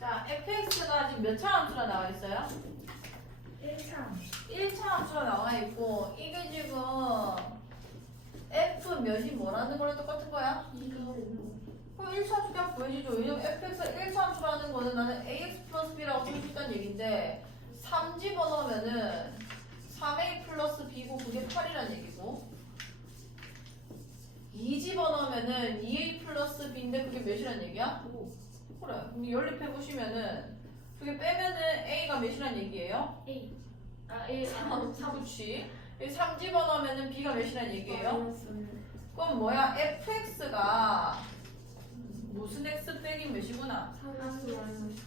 자, fx가 지금 몇 차 함수가 나와 있어요? 1참 1차 함수가 나와 있고 이게 지금 f 몇이 뭐라는 거랑 똑같은 거야? 이거 그럼 1차 함수 그냥 보여주죠. 왜냐면 fx가 1차 함수라는 거는 나는 ax 플러스 b라고 쓸 수 있다는 얘기인데 3 집어넣으면은 3a 플러스 b고 그게 8이라는 얘기고 2 집어넣으면은 2a 플러스 b인데 그게 몇이라는 얘기야? 그래. 그럼 연립해 보시면은 그게 빼면은 a가 몇이라는 얘기예요? A 아 A 아3 그렇지. 3 집어넣으면은 b가 몇이라는 얘기예요? 그럼 뭐야? fx가 무슨 x 빼기 몇이구나. 3 마이너스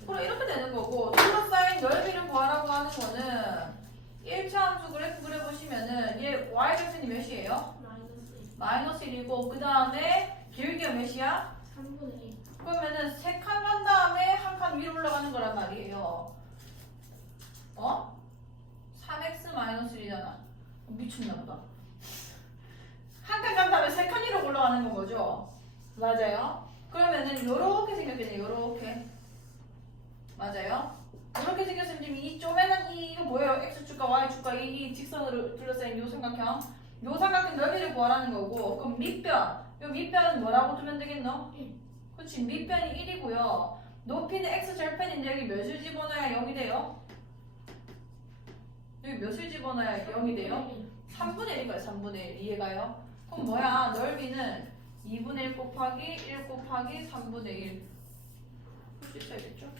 그럼 이렇게 되는 거고 둘러싸인 넓이를 구하라고 하는 거는 1차 함수 그래프 그려보시면은 얘 y 값이 몇이에요? 마이너스 마이너스 1이고 그 다음에 길기가 몇이야? 3분의 1 그러면은 세 칸 간 다음에 한 칸 위로 올라가는 거란 말이에요. 어? 3x 마이너스 1이잖아. 미쳤나 보다. 한 칸 간 다음에 세 칸 위로 올라가는 건 거죠? 맞아요. 그러면은 요렇게 생겼겠네, 요렇게. 맞아요? 이렇게 생겼으면 지금 이 쪼매난 이 이거 뭐예요? x축과 y축과 이, 이 직선으로 둘러싸인 요 삼각형. 요 삼각형 넓이를 구하라는 거고 그럼 밑변. 요 밑변은 뭐라고 두면 되겠노? 그렇지 밑변이 1이고요. 높이는 x 절편인데 여기 몇을 집어넣어야 0이 돼요? 여기 몇을 집어넣어야 0이 돼요? 3분의 1인 거예요. 3분의 1 이해가요? 그럼 뭐야? 넓이는 2분의 1 곱하기 1 곱하기 3분의 1풀수 있어야겠죠?